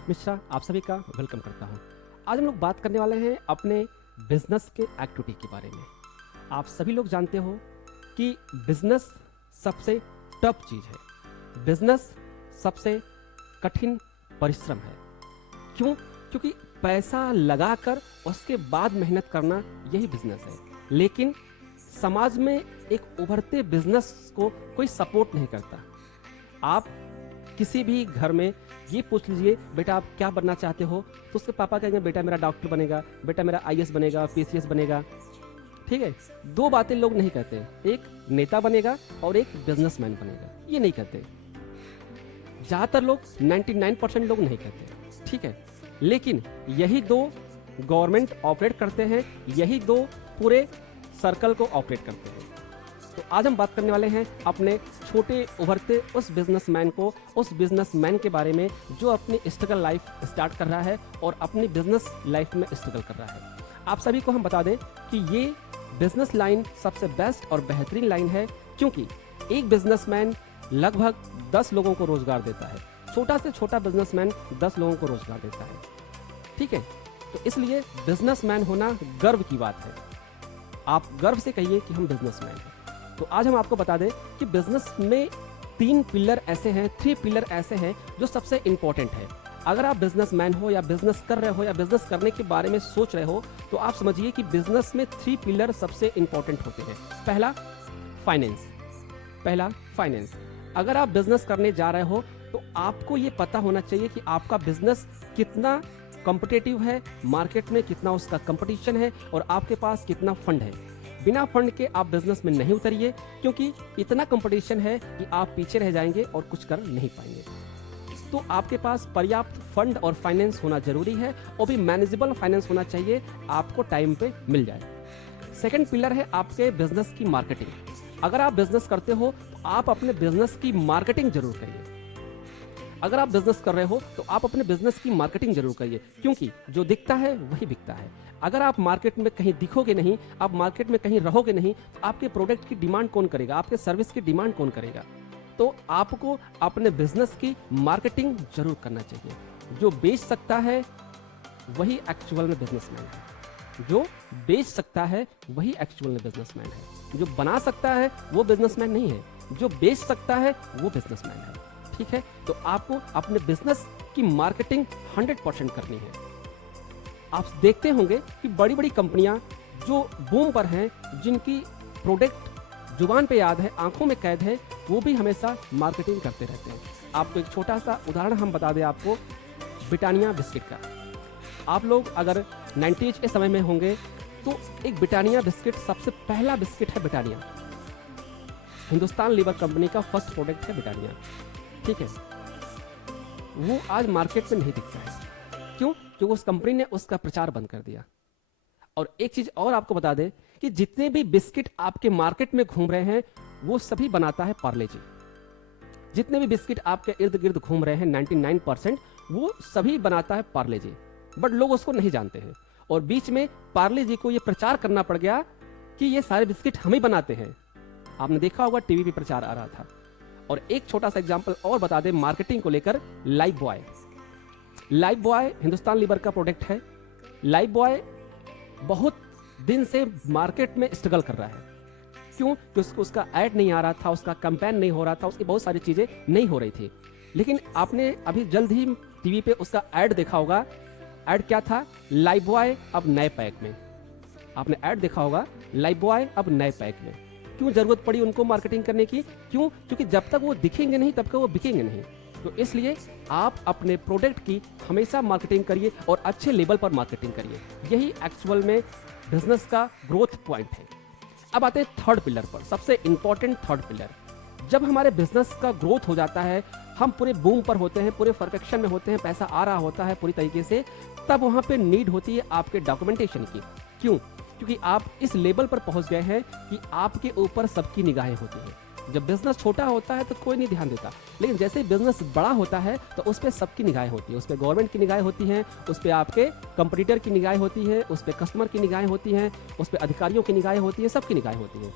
आलोक मिश्रा आप सभी का वेलकम करता हूं। आज हम लोग बात करने वाले हैं अपने बिजनेस के एक्टिविटी के बारे में। आप सभी लोग जानते हो कि बिजनेस सबसे टफ चीज़ है, बिजनेस सबसे कठिन परिश्रम है। क्यों? क्योंकि पैसा लगाकर उसके बाद मेहनत करना यही बिजनेस है। लेकिन समाज में एक उभरते बिजनेस को कोई सपोर्ट नहीं करता। आप किसी भी घर में ये पूछ लीजिए बेटा आप क्या बनना चाहते हो, तो उसके पापा कहेंगे बेटा मेरा डॉक्टर बनेगा, बेटा मेरा आईएएस बनेगा, पीसीएस बनेगा। ठीक है, दो बातें लोग नहीं कहते, एक नेता बनेगा और एक बिजनेसमैन बनेगा, ये नहीं कहते। ज़्यादातर लोग 99% लोग नहीं कहते। ठीक है, लेकिन यही दो गवर्नमेंट ऑपरेट करते हैं, यही दो पूरे सर्कल को ऑपरेट करते हैं। तो आज हम बात करने वाले हैं अपने छोटे उभरते उस बिजनेसमैन को, उस बिजनेसमैन के बारे में जो अपनी स्ट्रगल लाइफ स्टार्ट कर रहा है और अपनी बिजनेस लाइफ में स्ट्रगल कर रहा है। आप सभी को हम बता दें कि ये बिजनेस लाइन सबसे बेस्ट और बेहतरीन लाइन है, क्योंकि एक बिजनेसमैन लगभग 10 लोगों को रोजगार देता है। छोटा से छोटा बिजनेसमैन 10 लोगों को रोजगार देता है। ठीक है, तो इसलिए बिजनेसमैन होना गर्व की बात है। आप गर्व से कहिए कि हम बिजनेसमैन हैं। तो आज हम आपको बता दें कि बिजनेस में 3 पिलर ऐसे हैं, 3 पिलर ऐसे हैं जो सबसे इंपॉर्टेंट है। अगर आप बिजनेसमैन हो या बिजनेस कर रहे हो या बिजनेस करने के बारे में सोच रहे हो, तो आप समझिए कि बिजनेस में 3 पिलर सबसे इंपॉर्टेंट होते हैं। पहला फाइनेंस। अगर आप बिजनेस करने जा रहे हो तो आपको ये पता होना चाहिए कि आपका बिजनेस कितना कॉम्पिटिटिव है, मार्केट में कितना उसका कंपटीशन है और आपके पास कितना फंड है। बिना फंड के आप बिजनेस में नहीं उतरिए, क्योंकि इतना कंपटीशन है कि आप पीछे रह जाएंगे और कुछ कर नहीं पाएंगे। तो आपके पास पर्याप्त फंड और फाइनेंस होना जरूरी है, और भी मैनेजेबल फाइनेंस होना चाहिए, आपको टाइम पे मिल जाए। सेकंड पिलर है आपके बिजनेस की मार्केटिंग। अगर आप बिजनेस करते हो तो आप अपने बिजनेस की मार्केटिंग जरूर करिए। अगर आप बिजनेस कर रहे हो तो आप अपने बिजनेस की मार्केटिंग जरूर करिए, क्योंकि जो दिखता है वही बिकता है। अगर आप मार्केट में कहीं दिखोगे नहीं, आप मार्केट में कहीं रहोगे नहीं, तो आपके प्रोडक्ट की डिमांड कौन करेगा, आपके सर्विस की डिमांड कौन करेगा। तो आपको अपने बिजनेस की मार्केटिंग जरूर करना चाहिए। जो बेच सकता है वही एक्चुअल में बिजनेसमैन है। जो बेच सकता है वही एक्चुअल में बिजनेसमैन है। जो बना सकता है वो बिजनेसमैन नहीं है, जो बेच सकता है वो बिजनेसमैन है। ठीक है, तो आपको अपने बिजनेस की मार्केटिंग 100% करनी है। आप देखते होंगे कि बड़ी बड़ी कंपनियां जो बूम पर हैं, जिनकी प्रोडक्ट जुबान पे याद है, आंखों में कैद है, वो भी हमेशा मार्केटिंग करते रहते हैं। आपको एक छोटा सा उदाहरण हम बता दें आपको, ब्रिटानिया बिस्किट का। आप लोग अगर 90s के समय में होंगे तो एक ब्रिटानिया बिस्किट, सबसे पहला बिस्किट है ब्रिटानिया। हिंदुस्तान लीवर कंपनी का फर्स्ट प्रोडक्ट है ब्रिटानिया। ठीक है, वो आज मार्केट में नहीं दिखता है। क्यों? क्योंकि उस कंपनी ने उसका प्रचार बंद कर दिया। और एक चीज और आपको बता दें कि जितने भी बिस्किट आपके मार्केट में घूम रहे हैं वो सभी बनाता है पार्ले जी। जितने भी बिस्किट आपके इर्द गिर्द घूम रहे हैं 99% वो सभी बनाता है पार्ले जी, बट लोग उसको नहीं जानते हैं। और बीच में पार्ले जी को ये प्रचार करना पड़ गया कि ये सारे बिस्किट हम ही बनाते हैं। आपने देखा होगा टीवी पे प्रचार आ रहा था। और एक छोटा सा एग्जांपल और बता दें मार्केटिंग को लेकर, लाइफ बॉय हिंदुस्तान लीवर का प्रोडक्ट है। लाइफ बॉय बहुत दिन से मार्केट में स्ट्रगल कर रहा है। क्यों? क्योंकि उसका ऐड नहीं आ रहा था, उसका कैंपेन नहीं हो रहा था, उसकी बहुत सारी चीजें नहीं हो रही थी। लेकिन आपने अभी जल्द ही टीवी पे उसका ऐड देखा होगा। ऐड क्या था? लाइफ बॉय अब नए पैक में। आपने ऐड देखा होगा, लाइफ बॉय अब नए पैक में। क्यों जरूरत पड़ी उनको मार्केटिंग करने की? क्यों? क्योंकि जब तक वो दिखेंगे नहीं तब तक वो बिकेंगे नहीं। तो इसलिए आप अपने प्रोडक्ट की हमेशा मार्केटिंग करिए और अच्छे लेवल पर मार्केटिंग करिए। यही एक्चुअल में बिजनेस का ग्रोथ पॉइंट है। अब आते हैं थर्ड पिलर पर, सबसे इंपॉर्टेंट थर्ड पिलर। जब हमारे बिजनेस का ग्रोथ हो जाता है, हम पूरे बूम पर होते हैं, पूरे परफेक्शन में होते हैं, पैसा आ रहा होता है पूरी तरीके से, तब वहां पे नीड होती है आपके डॉक्यूमेंटेशन की। क्यों? क्योंकि आप इस लेवल पर पहुंच गए हैं कि आपके ऊपर सबकी निगाहें होती हैं। जब बिजनेस छोटा होता है तो कोई नहीं ध्यान देता, लेकिन जैसे बिजनेस बड़ा होता है तो उस पर सबकी निगाहें होती है। उस पर गवर्नमेंट की निगाहें होती हैं, उस पर आपके कंपटीटर की निगाहें होती है, उस पर कस्टमर की निगाहें होती हैं, उस पर अधिकारियों की निगाहें होती हैं, सबकी निगाहें होती हैं।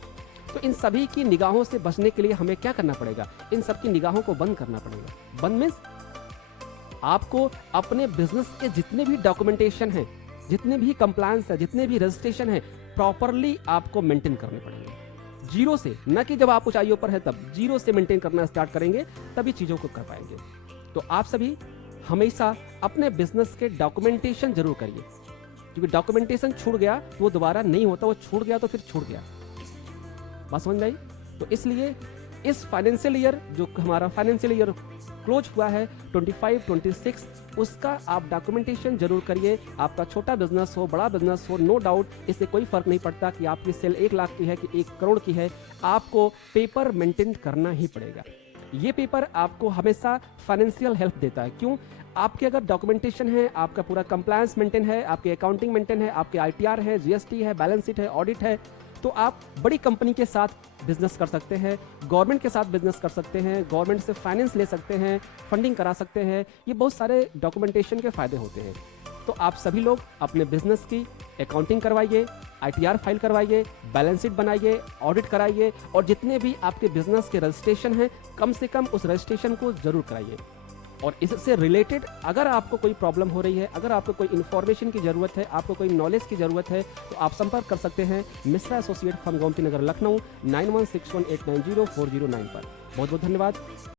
तो इन सभी की निगाहों से बचने के लिए हमें क्या करना पड़ेगा? इन सब की निगाहों को बंद करना पड़ेगा। बंद मीन्स आपको अपने बिजनेस के जितने भी डॉक्यूमेंटेशन हैं, जितने भी कंप्लायंस है, जितने भी रजिस्ट्रेशन है, प्रॉपरली आपको मेंटेन करने पड़ेंगे। जीरो से, न कि जब आप ऊंचाइयों पर है तब, जीरो से मेंटेन करना स्टार्ट करेंगे तभी चीज़ों को कर पाएंगे। तो आप सभी हमेशा अपने बिजनेस के डॉक्यूमेंटेशन जरूर करिए, क्योंकि डॉक्यूमेंटेशन छूट गया वो दोबारा नहीं होता, वो छूट गया तो फिर छूट गया। बात समझ में आई? तो इसलिए इस फाइनेंशियल ईयर, जो हमारा फाइनेंशियल ईयर क्लोज हुआ है 25-26, उसका आप डॉक्यूमेंटेशन जरूर करिए। आपका छोटा बिजनेस हो, बड़ा बिजनेस हो, नो डाउट इससे कोई फर्क नहीं पड़ता कि आपकी सेल 1 लाख की है कि 1 करोड़ की है, आपको पेपर मेंटेन करना ही पड़ेगा। ये पेपर आपको हमेशा फाइनेंशियल हेल्प देता है। क्यों? आपके अगर डॉक्यूमेंटेशन है, आपका पूरा कंप्लायंस मेंटेन है, आपके अकाउंटिंग मेंटेन है, आपके ITR है, GST है, बैलेंस शीट है, ऑडिट है, तो आप बड़ी कंपनी के साथ बिजनेस कर सकते हैं, गवर्नमेंट के साथ बिजनेस कर सकते हैं, गवर्नमेंट से फाइनेंस ले सकते हैं, फंडिंग करा सकते हैं। ये बहुत सारे डॉक्यूमेंटेशन के फायदे होते हैं। तो आप सभी लोग अपने बिजनेस की अकाउंटिंग करवाइए, ITR फाइल करवाइए, बैलेंस शीट बनाइए, ऑडिट कराइए, और जितने भी आपके बिजनेस के रजिस्ट्रेशन हैं, कम से कम उस रजिस्ट्रेशन को जरूर कराइए। और इससे रिलेटेड अगर आपको कोई प्रॉब्लम हो रही है, अगर आपको कोई इन्फॉर्मेशन की ज़रूरत है, आपको कोई नॉलेज की ज़रूरत है, तो आप संपर्क कर सकते हैं मिश्रा एसोसिएट फर्म, गोमती नगर, लखनऊ 9161890409 पर। बहुत बहुत धन्यवाद।